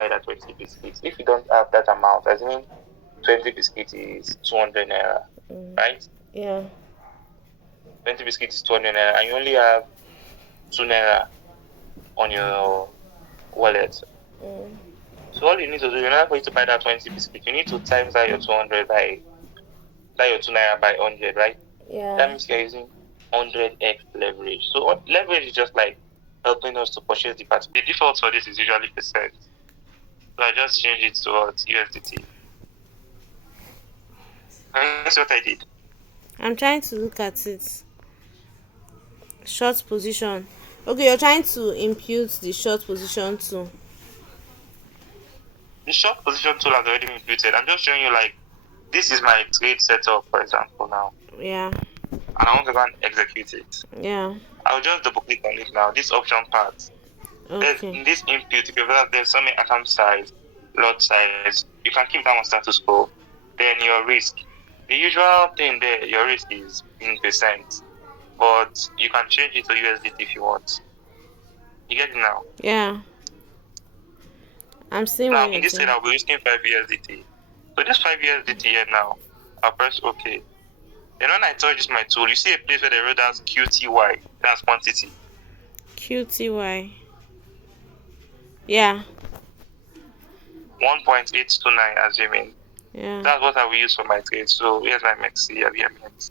that 20 biscuits. If you don't have that amount, assuming 20 biscuits is 200 naira, right? Yeah. 20 biscuits is 200 naira, and you only have 2 naira on your wallet. So all you need to do, in order for you to buy that 20 biscuits, you need to times that your 200 by that your 2 naira by 100, right? Yeah. That means you're using 100x leverage. So leverage is just like helping us to purchase the part. The default for this is usually percent. So I just changed it to what? USDT. And that's what I did. I'm trying to look at it. Short position. Okay, you're trying to impute the short position too. The short position tool has already been imputed. I'm just showing you like this is my trade setup, for example, now. Yeah. And I want to go and execute it. Yeah. I'll just double click on it now. This option part. Okay. In this input, if you have there's so many account size, lot size, you can keep that on status quo. Then your risk. The usual thing there, your risk is in percent. But you can change it to USDT if you want. You get it now? Yeah. I'm seeing Now what in you're this trade, saying. I'll be risking 5 USDT. So this 5 USDT here now, I'll press OK. Then when I touch this my tool, you see a place where they wrote as QTY, that's quantity. QTY. Yeah. 1.829 assuming. Yeah. That's what I will use for my trade. So here's my MEXC, MEXC.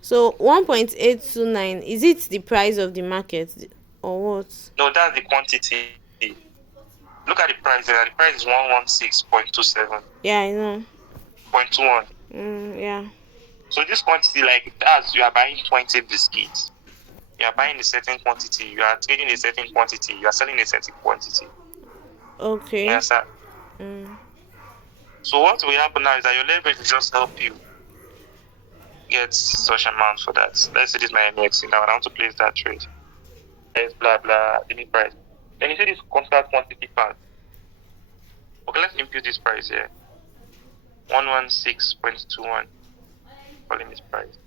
So 1.829, is it the price of the market or what? No, that's the quantity. Look at the price there. The price is 116.27. Yeah, I know. 0.21. Yeah. So this quantity, like as you are buying 20 biscuits, you are buying a certain quantity, you are trading a certain quantity, you are selling a certain quantity. Okay. Yes, sir. So what will happen now is that your leverage will just help you get such amount for that. Let's say this is my MEXC now, and I want to place that trade. There's blah blah limit price. Then you see this contract quantity part. Okay, let's impute this price here. 116.21 for limit price.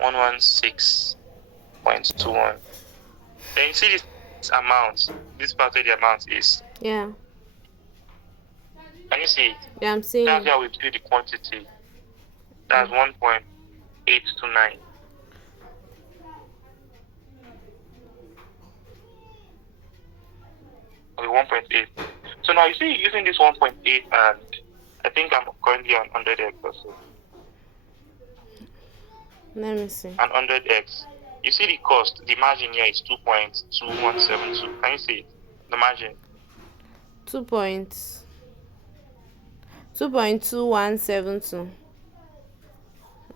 116.21. Then you see this amount, this part where the amount is. Yeah. Can you see it? Yeah, I'm seeing That's it. how we impute the quantity. That's 1.829. Okay, 1.8. So now you see using this 1.8, and I think I'm currently on 100x or so. Let me see. And 100x. You see the cost, the margin here is 2.2172. Can you see it? The margin. 2 points. 2.2172.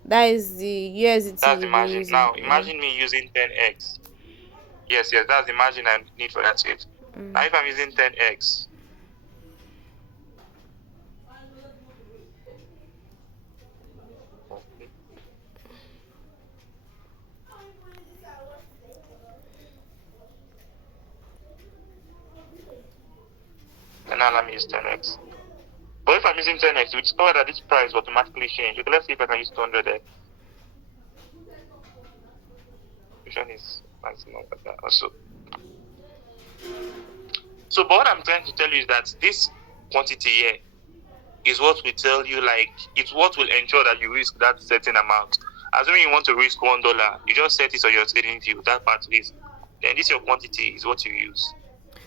That is the USDT That's the you'll be margin. using. Now imagine me using 10x. Yes, that's the margin I need for that trade. Now if I'm using 10x, and now let me use 10x. But if I'm using 10x, we discover that this price will automatically change. Okay, let's see if I can use 200x. Which one is maximum like that also? So, but what I'm trying to tell you is that this quantity here is what we tell you, like, it's what will ensure that you risk that certain amount. Assuming you want to risk $1, you just set it on your trading view, that part risk. Then this your quantity is what you use.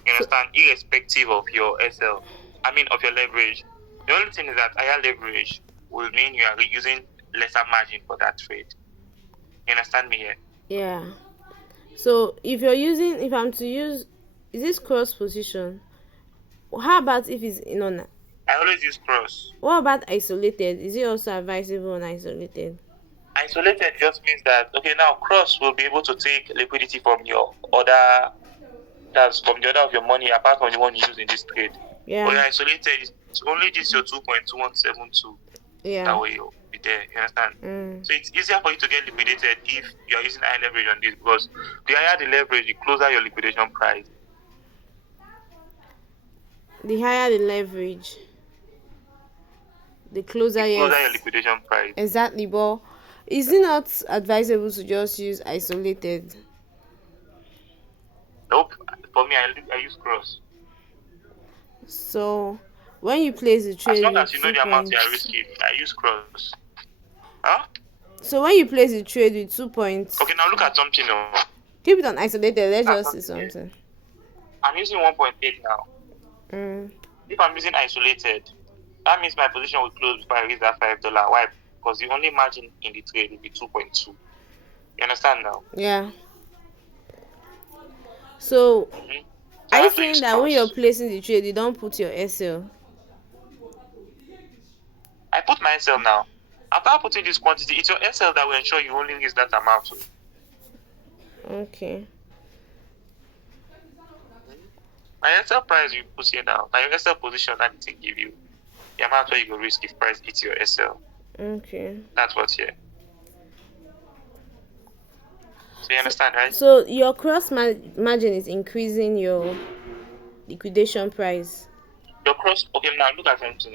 You understand? Irrespective of your SL, of your leverage. The only thing is that higher leverage will mean you are using lesser margin for that trade. You understand me here? Yeah. So if I'm to use, is this cross position? How about if it's in on? I always use cross. What about isolated? Is it also advisable on isolated? Isolated just means that okay, now cross will be able to take liquidity from your other, that's from the other of your money apart from the one you use in this trade. Yeah. But isolated, it's only this your 2.2172 that Yeah. will be there. You understand? So it's easier for you to get liquidated if you are using high leverage on this, because the higher the leverage, the closer your liquidation price. The higher the leverage, the closer. The closer your Yes. liquidation price. Exactly, but is it not advisable to just use isolated? me, I use cross. So when you place the As trade long with as you know two the amount you are points. risking, I use cross. Huh? So when you place the trade with 2 points, Okay, now look at something. Oh. keep it on isolated. Let's Look at just see something here. something. I'm using 1.8 now. Mm. If I'm using isolated, that means my position will close before I reach that $5. Why? Because the only margin in the trade will be 2.2. You understand now? Yeah. So Mm-hmm. So are I you have to saying use that when you're cross. placing the trade, you don't put your SL? I put my SL now. After putting this quantity, it's your SL that will ensure you only use that amount. Okay. My SL price you put here now. Now your SL position that it will give you the amount where you go risk if price hits your SL. Okay. That's what's here. So you understand, right? So your margin is increasing your liquidation price. Your cross. Okay, now look at something.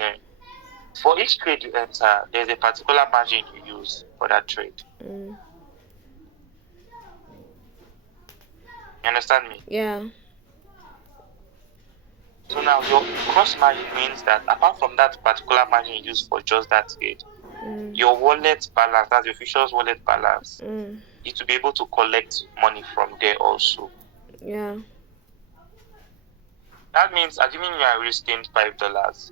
For each trade you enter, there's a particular margin you use for that trade. Mm. You understand me? Yeah. So now your cross margin means that apart from that particular margin you use for just that trade, Mm. your wallet balance, that's your futures wallet balance, Mm. is to be able to collect money from there also. Yeah. That means assuming you are risking $5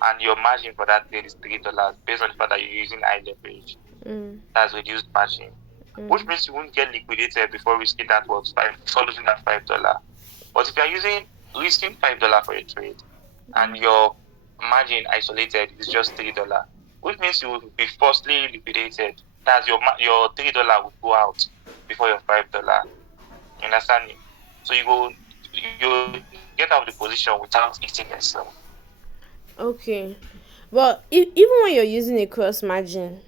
and your margin for that trade is $3 based on the fact that you're using high leverage. Mm. That's reduced margin. Which Mm. means you won't get liquidated before risking that was before losing that $5. But if you're risking $5 for a trade and your margin isolated is just $3, which means you will be firstly liquidated. That's your $3 will go out before your $5. You understand me? So you get out of the position without eating yourself. Okay. But even when you're using a cross margin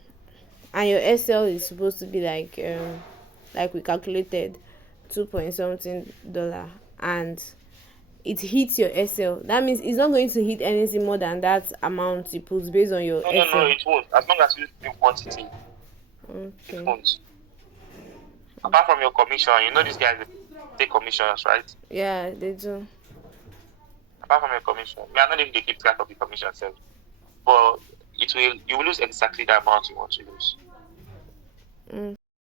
and your SL is supposed to be like we calculated 2 point something dollar, and it hits your SL, that means it's not going to hit anything more than that amount you put based on your No, SL. it won't. As long as you use the quantity, it Okay. won't. Apart from your commission, you know these guys they take commissions, right? Yeah, they do. Apart from your commission, I don't even they keep track of the commission itself. But you will lose exactly the amount you want to lose. Mm.